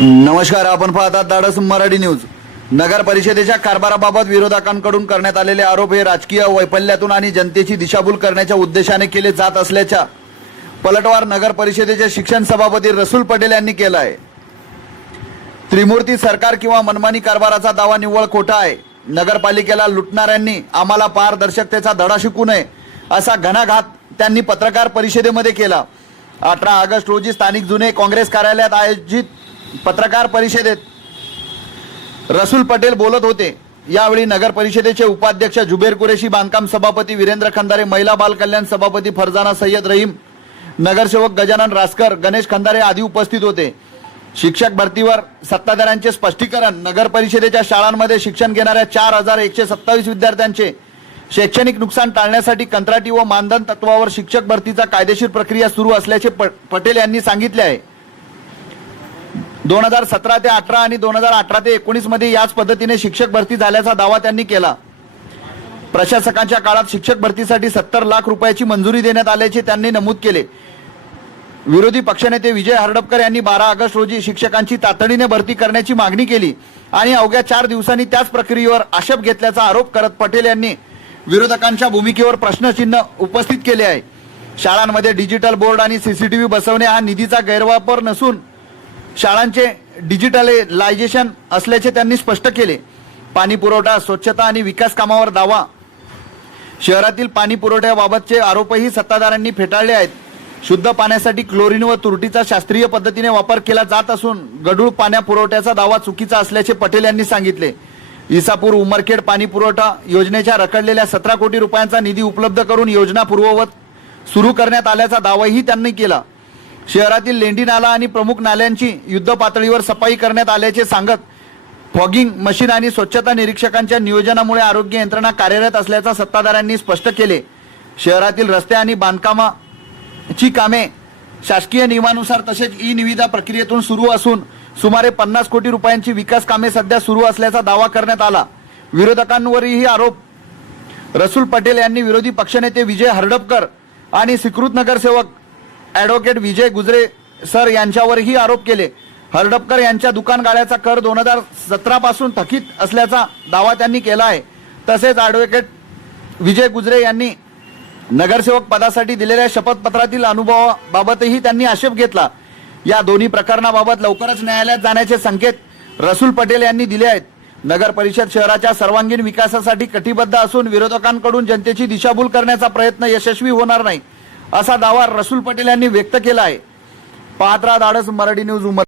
नमस्कार, आपण पाहतात धाडस मराठी न्यूज। नगर परिषदेच्या कारभाराबाबत विरोधकांकडून करण्यात आलेले आरोप हे राजकीय वैफल्यातून आणि जनतेची दिशाभूल करण्याच्या उद्देशाने केले जात असल्याचा पलटवार नगर परिषदेचे शिक्षण सभापती रसूल पटेल यांनी केला आहे। त्रिमूर्ती सरकार किंवा मनमानी कारभाराचा दावा निव्वळ खोटा आहे। नगरपालिकेला लुटणाऱ्यांनी आम्हाला पारदर्शकतेचा धडा शिकू नये असा घणाघात त्यांनी पत्रकार परिषदेमध्ये केला। 18 ऑगस्ट रोजी स्थानिक जुने काँग्रेस कार्यालयात आयोजित पत्रकार परिषदेत रसूल पटेल बोलत होते। यावेळी नगर परिषदेचे उपाध्यक्ष जुबेर कुरेशी, बांधकाम सभापती वीरेंद्र खंदारे, महिला बाल कल्याण सभापती फरजाना सय्यद रहीम, नगरसेवक गजानन रासकर, गणेश खंदारे आदी उपस्थित होते। शिक्षक भरतीवर सत्ताधाऱ्यांचे स्पष्टीकरण। नगर परिषदेच्या शाळांमध्ये शिक्षण घेणाऱ्या 4127 विद्यार्थ्यांचे शैक्षणिक नुकसान टाळण्यासाठी कंत्राटी व मानधन तत्वावर शिक्षक भरतीचा कायदेशीर प्रक्रिया सुरू असल्याचे पटेल यांनी सांगितले आहे। 2017 ते 18 आणि 2018 ते 19 मध्ये याच पद्धतीने शिक्षक भरती झाल्याचा दावा त्यांनी केला। प्रशासकांच्या काळात शिक्षक भरतीसाठी 70 लाख रुपयाची मंजुरी देण्यात आल्याचे त्यांनी नमूद केले। विरोधी पक्षनेते विजय हरडपकर यांनी 12 ऑगस्ट रोजी शिक्षकांची तातडीने भरती करण्याची मागणी केली आणि अवघ्या 4 दिवसांनी त्याच प्रक्रियेवर आक्षेप घेतल्याचा आरोप करत पटेल यांनी विरोधकांच्या भूमिकेवर प्रश्नचिन्ह उपस्थित केले आहे। शाळांमध्ये डिजिटल बोर्ड आणि सीसीटीव्ही बसवणे हा निधीचा गैरवापर नसून शाळांचे डिजिटलायझेशन असल्याचे त्यांनी स्पष्ट केले। पाणी पुरवठा, स्वच्छता आणि विकास कामावर दावा। शहरातील पाणी पुरवठ्याबाबतचे आरोपही सत्ताधाऱ्यांनी फेटाळले आहेत। शुद्ध पाण्यासाठी क्लोरीन व तुरटीचा शास्त्रीय पद्धतीने वापर केला जात असून गढूळ पाण्या पुरवठ्याचा दावा चुकीचा असल्याचे पटेल यांनी सांगितले। इसापूर उमरखेड पाणी पुरवठा योजनेच्या रखडलेल्या 17 कोटी रुपयांचा निधी उपलब्ध करून योजना पूर्ववत सुरू करण्यात आल्याचा दावाही त्यांनी केला। शहरातील लेंडी नाला आणि प्रमुख नाल्यांची युद्ध पातळीवर सफाई करण्यात आल्याचे सांगत फॉगिंग मशीन आणि स्वच्छता निरीक्षकांच्या नियोजनामुळे आरोग्य यंत्रणा कार्यरत असल्याचा सत्ताधाऱ्यांनी स्पष्ट केले। शहरातील रस्ते आणि बांधकामाची कामे शासकीय नियमानुसार तसेच ई निविदा प्रक्रियेतून सुरू असून सुमारे 50 कोटी रुपयांची विकास कामे सध्या सुरू असल्याचा दावा करण्यात आला। विरोधकांवरही आरोप। रसूल पटेल यांनी विरोधी पक्षनेते विजय हरडपकर आणि स्वीकृत नगरसेवक ॲडव्होकेट विजय गुजरे सर यांच्यावरही आरोप केले। हरडपकर यांच्या दुकान गाळ्याचा कर 2017 पासून थकीत असल्याचा दावा त्यांनी केला आहे। तसेच ॲडव्होकेट विजय गुजरे यांनी नगरसेवक पदासाठी दिलेल्या शपथपत्रातील अनुभवाबाबतही त्यांनी आक्षेप घेतला। या दोन्ही प्रकरणाबाबत लवकरच न्यायालयात जाण्याचे संकेत रसूल पटेल यांनी दिले आहेत। नगर परिषद शहराच्या सर्वांगीण विकासासाठी कटिबद्ध असून विरोधकांकडून जनतेची दिशाभूल करण्याचा प्रयत्न यशस्वी होणार नाही असा दावा रसूल पटेल यांनी व्यक्त केला आहे। पाहत राहा धाडस मराठी न्यूज।